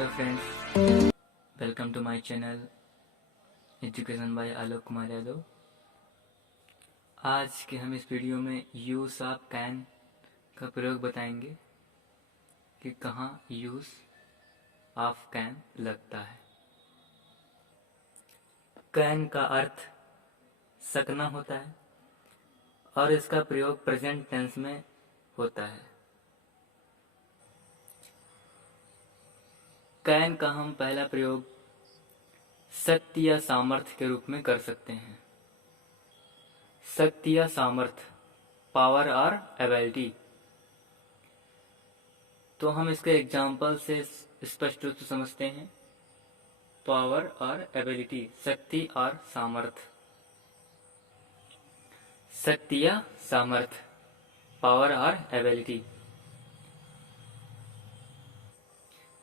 Hello friends, welcome to my channel education by Alok Kumar Yadav. आज के हम इस वीडियो में यूज़ ऑफ कैन का प्रयोग बताएंगे कि कहाँ यूज़ ऑफ कैन लगता है। कैन का अर्थ सकना होता है और इसका प्रयोग प्रेजेंट टेंस में होता है। कैन का हम पहला प्रयोग शक्ति या सामर्थ्य के रूप में कर सकते हैं। शक्ति या सामर्थ्य, पावर और एबिलिटी। तो हम इसके एग्जाम्पल से स्पष्ट रूप से समझते हैं। पावर और एबिलिटी, शक्ति और सामर्थ्य। शक्ति या सामर्थ्य, पावर और ability.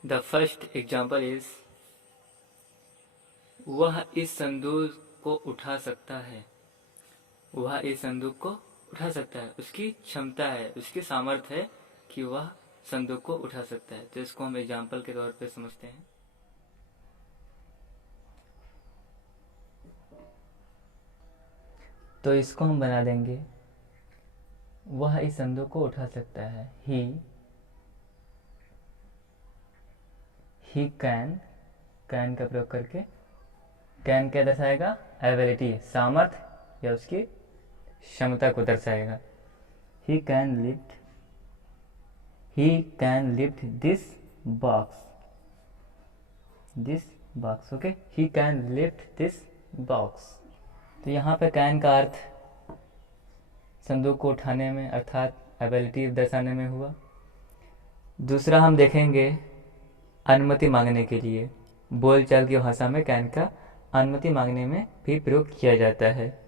The first example is, वह इस संदूक को उठा सकता है। वह इस संदूक को उठा सकता है, उसकी क्षमता है, उसकी सामर्थ्य है कि वह संदूक को उठा सकता है। तो इसको हम एग्जाम्पल के तौर पे समझते हैं। तो इसको हम बना देंगे, वह इस संदूक को उठा सकता है। ही कैन का प्रयोग करके कैन क्या दर्शाएगा? एबिलिटी, सामर्थ्य या उसकी क्षमता को दर्शाएगा। He can lift this box. Okay, he can lift this box. तो यहाँ पे कैन का अर्थ संदूक को उठाने में अर्थात एबिलिटी दर्शाने में हुआ। दूसरा हम देखेंगे अनुमति मांगने के लिए। बोलचाल की भाषा में कैन का अनुमति मांगने में भी प्रयोग किया जाता है।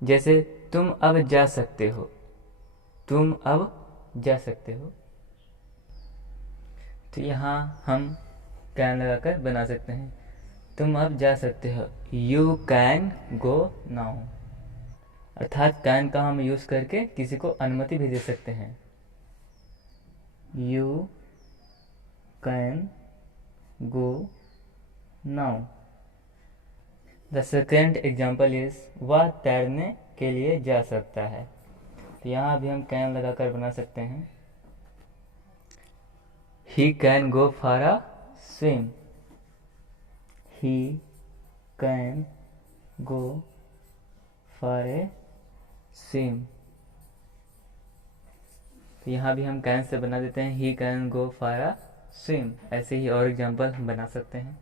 जैसे तुम अब जा सकते हो। तो यहाँ हम कैन लगाकर बना सकते हैं, तुम अब जा सकते हो। You can go now. अर्थात कैन का हम यूज करके किसी को अनुमति भी दे सकते हैं। You can go now. The second example is, वह तैरने के लिए जा सकता है। तो यहाँ भी हम कैन लगाकर बना सकते हैं। He can go for a swim. He can go for a swim. तो यहाँ भी हम कैन से बना देते हैं, he can go for a swim. ऐसे ही और एग्जाम्पल हम बना सकते हैं।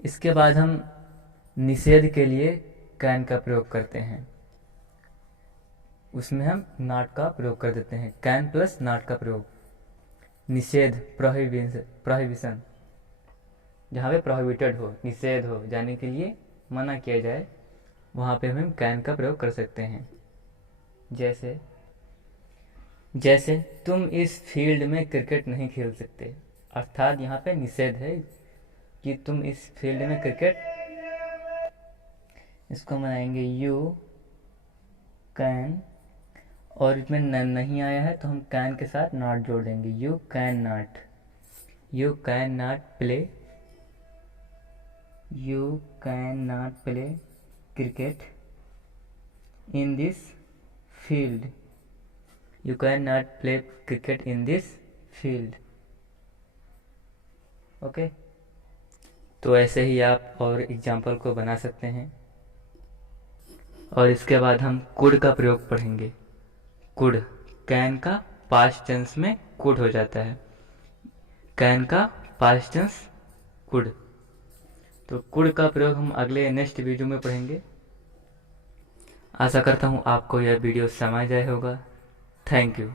इसके बाद हम निषेध के लिए कैन का प्रयोग करते हैं। उसमें हम नॉट का प्रयोग कर देते हैं। कैन प्लस नॉट का प्रयोग। निषेध, प्रोहिबिशन, जहाँ पे प्रोहिबिटेड हो, निषेध हो, जाने के लिए मना किया जाए, वहाँ पे हम कैन का प्रयोग कर सकते हैं। जैसे तुम इस फील्ड में क्रिकेट नहीं खेल सकते। अर्थात यहाँ पे निषेध है कि तुम इस फील्ड में क्रिकेट, इसको बनाएंगे यू कैन, और इसमें नहीं आया है तो हम कैन के साथ नॉट जोड़ देंगे। You can not play cricket in this field. You can not play cricket in this field. Okay, तो ऐसे ही आप और एग्जाम्पल को बना सकते हैं। और इसके बाद हम कुड का प्रयोग पढ़ेंगे। कुड, कैन का पास्ट टेंस में कुड हो जाता है। कैन का पास्ट टेंस कुड। तो कुड का प्रयोग हम अगले नेक्स्ट वीडियो में पढ़ेंगे। आशा करता हूँ आपको यह वीडियो समझ आया होगा। Thank you.